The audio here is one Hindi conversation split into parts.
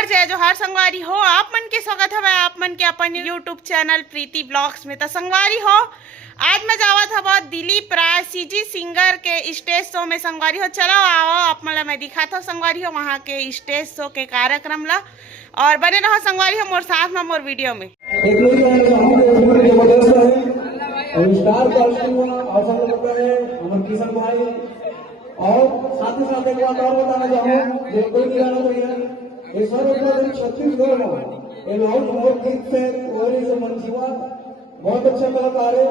जो हर संगवारी हो आप मन के स्वागत है आप मन के अपन यूट्यूब चैनल प्रीति ब्लॉग्स में। तो संगवारी हो आज मैं जावत हवा दिलीप राय सीजी सिंगर के स्टेज शो में। संगवारी हो चलो आओ आप मतलब मैं दिखाता हूँ संगवारी हो वहाँ के स्टेज शो के कार्यक्रम ला और बने रहो संगवारी हो मोर साथ में मोर वीडियो में। और साथ ही साथ एक बात और बताना चाहूँ जो कोई नहीं जाना चाहिए इस बार छत्तीसगढ़ में ये लाउड मोर गीत से ओरी से मनसीवा बहुत अच्छा कलाकार है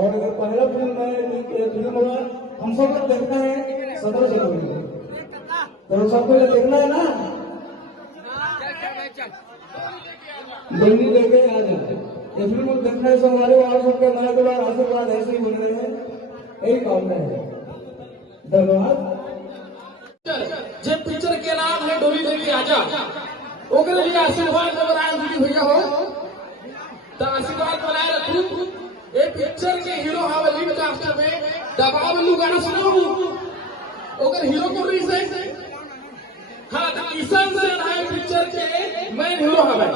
और अगर पहला फिल्म होगा हम सब लोग देखना है 17 जनवरी तो सबको देखना है ना दिल्ली लेके आ जाए ये फिल्म देखना है सब हमारे और सबके नए द्वारा आशीर्वाद ऐसे ही बन रहे हैं यही काम है। धन्यवाद। जब पिक्चर के नाम है डोली लेके आजा ओकरे लिए आशीर्वाद बनाए दीदी भैया हो तो आशीर्वाद बनाए रखू। ये पिक्चर के हीरो हवा लीड कास्टर में दबाव में गाना सुना हूँ ओकर हीरो को रही से हाँ किशन से है पिक्चर के मेन हीरो हवा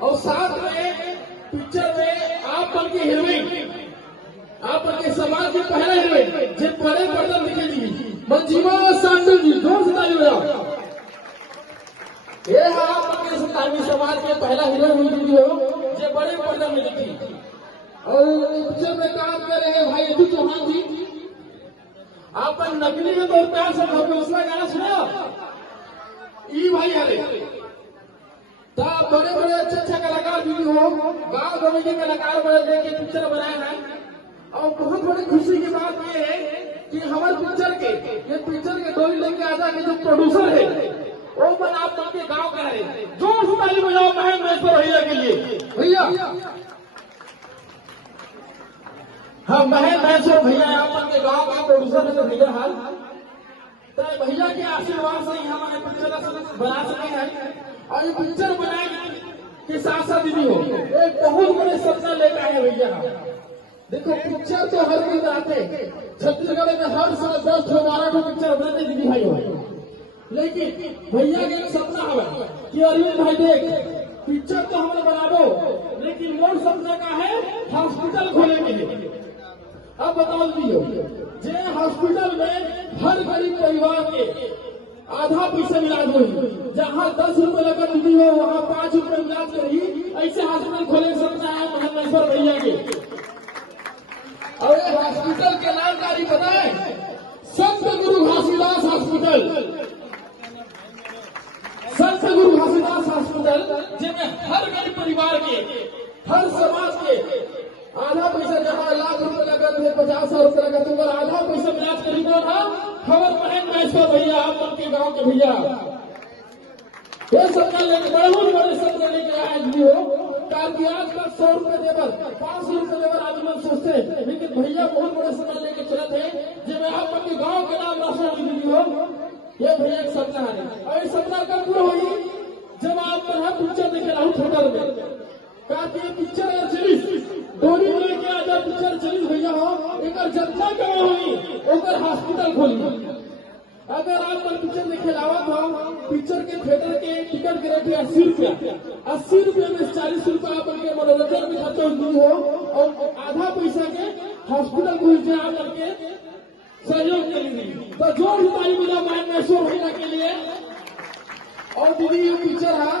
और साथ में पिक्चर में आप बन के हीरोइन आप के समाज के पहला हीरोइन जो बड़े पर्दा निकली मंजीमा सांडल जी जोर से ताली बजाओ। ये आप के समाज के पहला हीरोइन हो जो बड़े पर्दा में दिखी और पिक्चर में काम कर रहे हैं भाई अभी चौहान जी आप नकली में बहुत प्यार से उसका गाना सुना ई भाई हरे बड़े बड़े अच्छे कलाकार भी हो गाँव गली के कलाकार बड़े लेके पिक्चर बनाए हैं और बहुत बड़ी खुशी की बात यह है कि हमारे पिक्चर के डोली लेके आजा के जो प्रोड्यूसर है वो मन आप के गांव का है जोर से ताली बजाओ महेंद्र महेश्वर भैया के लिए भैया। हाँ महेंद्र महेश्वर भैया आप के गांव का प्रोड्यूसर है तो भैया हाल तो भैया के आशीर्वाद से ही हमारे पिक्चर बना सके हैं और ये पिक्चर बनाए के साथ साथ दीदी हो एक बहुत बड़े सपना लेकर आए भैया। देखो पिक्चर तो हर कोई बनाते छत्तीसगढ़ में हर साल 10 से 12 पिक्चर बनाते दीदी भाई हो लेकिन भैया के एक सपना है कि अरविंद भाई देख पिक्चर तो हमें बना दो लेकिन मोर सपना का है हॉस्पिटल खोले के लिए। अब बताओ दीजिए जे हॉस्पिटल में हर गरीब परिवार के आधा पैसा इलाज हुई जहाँ 10 रुपए लगन दीदी हो वहाँ 5 रुपए इलाज करी ऐसे हॉस्पिटल खोले सपना है महेश्वर भैया के। और ये हॉस्पिटल के नामकारी पता है संत गुरु घासीदास हॉस्पिटल संत गुरु घासीदास हॉस्पिटल जिसमें हर गरीब परिवार के हर समाज के आधा पैसा जहाँ लाख रुपए लगा 50,000 रुपए लगा तो आधा पैसा इलाज करी दो ना खबर महेंद्र महेश्वर भैया आप उनके गाँव के भैया ये सपना लेके बड़े सपना लेके आए भी हो कि आज तक 100 रुपए देवर 500 रुपए देवर आदमी लोग सोचते हैं लेकिन भैया बहुत बड़े सपना लेके चले थे जब आप अपने गांव के नाम रोशन दीदी हो ये भैया एक सपना है और इस सपना कब पूरा होगी जब आप यहाँ पिक्चर देखे रहा थिएटर में कहा कि ये पिक्चर अगर चली डोरी लेके आजा पिक्चर चली भैया हो एक जनता कहाँ होगी ओकर हॉस्पिटल खोली। अगर आप पिक्चर देखे लावत हो पिक्चर के थिएटर के टिकट के रेट है 80 रुपया 80 रुपये में 40 रुपया आप उनके मनोरंजन भी खर्च हुई हो और आधा पैसा के हॉस्पिटल पहुंचे आप करके सहयोग के लिए तो जोर रुपये मिला महेश्वर भैया के लिए। और दीदी ये पिक्चर है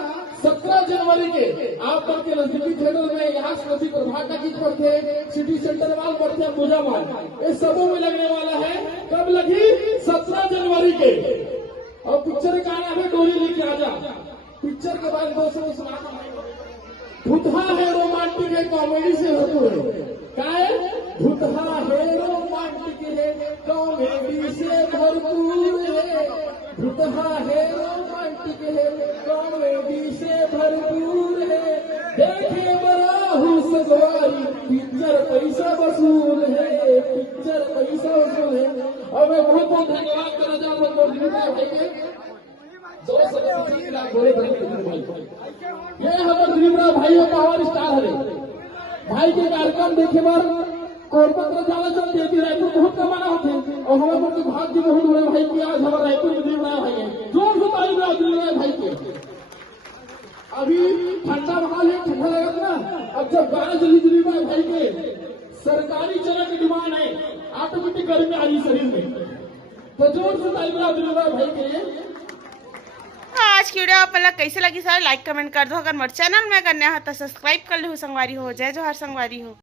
17 जनवरी के आप करके नजदीकी थिएटर में यहाँ से नजदीक प्रभात टाकीज पढ़ते सिटी सेंटर माल पढ़ते हैं पूजा माल ये सबों में लगने वाला है। कब लगी 17 जनवरी के और पिक्चर का नाम है डोली लेके आजा। पिक्चर के बाद दोस्तों सुना भूतहा है रोमांटिक है कॉमेडी से होते हुए क्या है भूतहा है रोमांटिक है कॉमेडी से भरपूर है भूतहा है रोमांटिक है कॉमेडी से भरपूर है देखे बड़ा हूँ सगवारी पिक्चर पैसा वसूल है पिक्चर पैसा वसूल है। और मैं बहुत बहुत धन्यवाद करना चाहता हूँ ये हमारे दिलीप भाई पावर स्टार है भाई के कार्यक्रम देखे बार कोलकाता जाना चलते थे रायपुर बहुत कमाना होते और हमारे पर भाग्य बहुत बड़े भाई की आज हमारे रायपुर में दिलीप भाई है जोर से ताली बजाओ दिलीप भाई के। अभी ठंडा माहौल है, ठंडा लगेगा ना। अब जब 12 जल्दी भाई के सरकारी चना की डिमांड है, ऑटोमेटिक गर्मी आ रही शरीर में। तो जोर से तालियां दिलीप भाई के लिए। आज की वीडियो आप लोग कैसे लगी सर लाइक कमेंट कर दो। अगर मेरे चैनल में करना है तो सब्सक्राइब कर लो संगवारी हो। जय जोहार संगवारी हो।